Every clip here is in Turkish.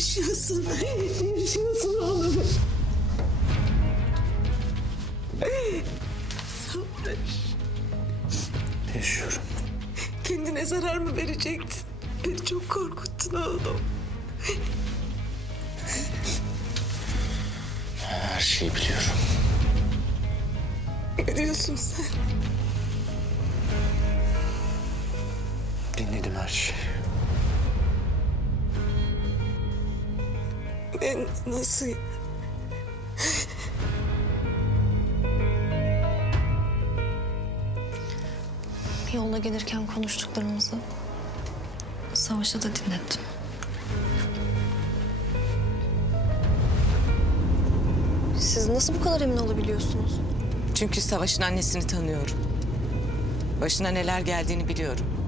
Yaşıyorsun. Yaşıyorsun oğlum. Sabır. Yaşıyorum. Kendine zarar mı verecektin? Beni çok korkuttun oğlum. Her şeyi biliyorum. Ne diyorsun sen? Dinledim her şeyi. Ben nasıl... Yolda gelirken konuştuklarımızı Savaş'a da dinlettim. Siz nasıl bu kadar emin olabiliyorsunuz? Çünkü Savaş'ın annesini tanıyorum. Başına neler geldiğini biliyorum.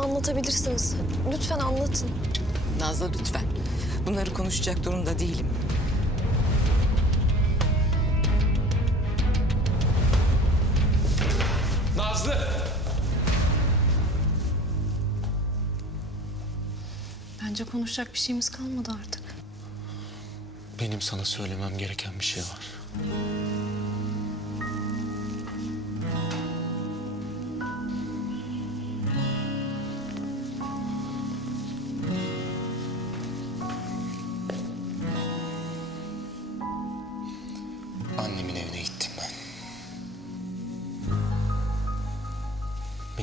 Bana anlatabilirsiniz. Lütfen anlatın. Nazlı lütfen. Bunları konuşacak durumda değilim. Nazlı! Bence konuşacak bir şeyimiz kalmadı artık. Benim sana söylemem gereken bir şey var.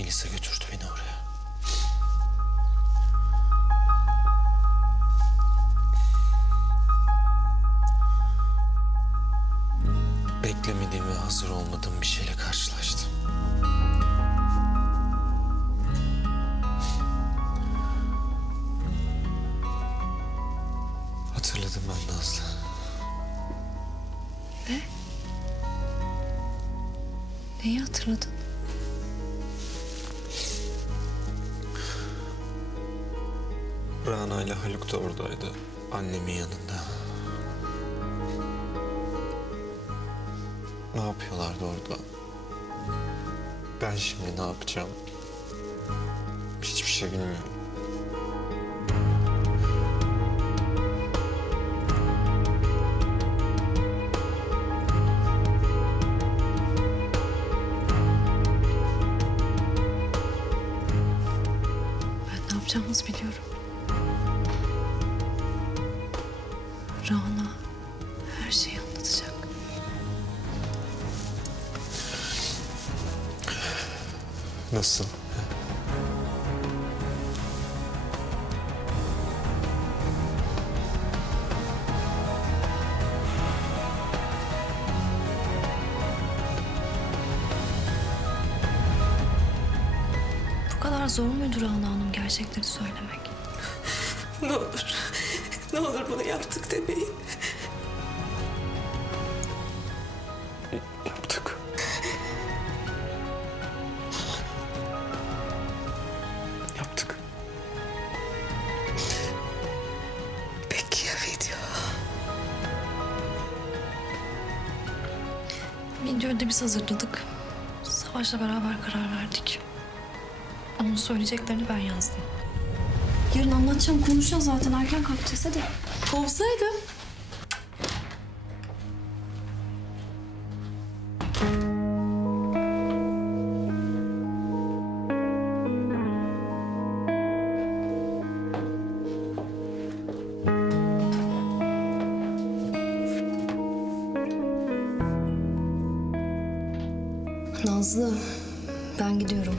Melisa götürdü beni oraya. Beklemediğim ve hazır olmadığım bir şeyle karşılaştım. Hatırladım ben Nazlı. Ne? Neyi hatırladın? Rana ile Haluk da oradaydı. Annemin yanında. Ne yapıyorlardı orada? Ben şimdi ne yapacağım? Hiçbir şey bilmiyorum. Rana her şeyi anlatacak. Nasıl? Bu kadar zor muydu Rana Hanım gerçekleri söylemek? Ne olur. Ne olur bunu yaptık demeyin. Yaptık. Yaptık. Peki ya video? Videoyu da biz hazırladık. Savaş'la beraber karar verdik. Onun söyleyeceklerini ben yazdım. Yarın anlatacağım, konuşacağız zaten. Erken kalkacağız hadi. Kovsaydı. Nazlı, ben gidiyorum.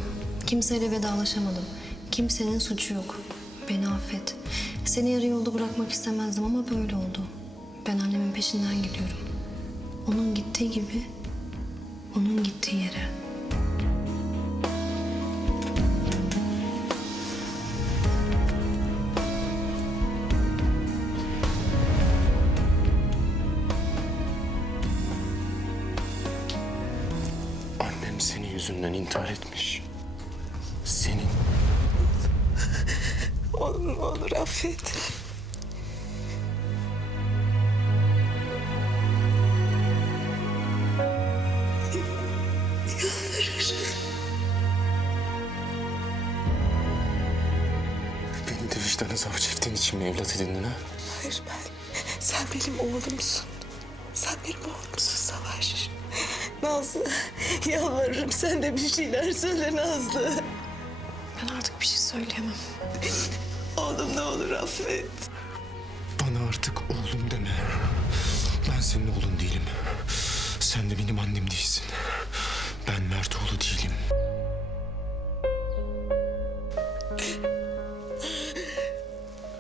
Kimseyle vedalaşamadım. Kimsenin suçu yok. Beni affet. Seni yarı yolda bırakmak istemezdim ama böyle oldu. Ben annemin peşinden gidiyorum. Onun gittiği gibi, onun gittiği yere. Annem senin yüzünden intihar etmiş. Senin. Olur mu olur affet. Beni de vicdan azabı çektiğin için mi evlat edindin ha? Hayır ben. Sen benim oğlumsun. Sen benim oğlumsun Savaş. Nazlı yalvarırım sen de bir şeyler söyle Nazlı. Ben artık bir şey söyleyemem. Oğlum ne olur affet. Bana artık oğlum deme. Ben senin oğlun değilim. Sen de benim annem değilsin. Ben Mertoğlu değilim.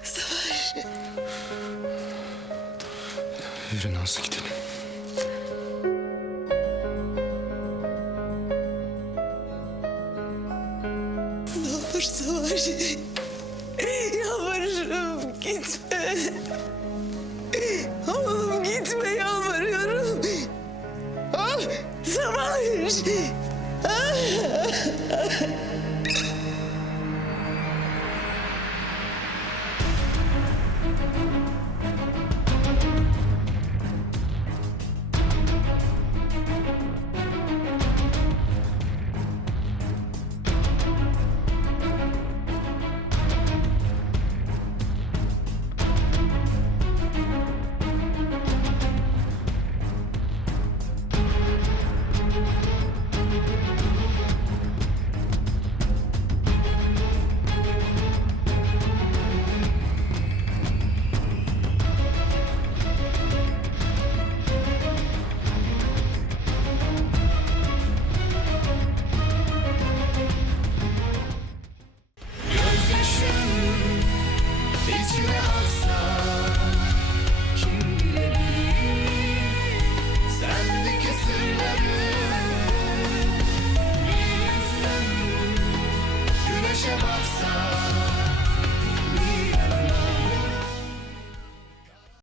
Savaş. Yürü Nazlı gidelim. Yalvarırım gitme. Oğlum gitme yalvarıyorum. Ah, Savaş. Gözyaşım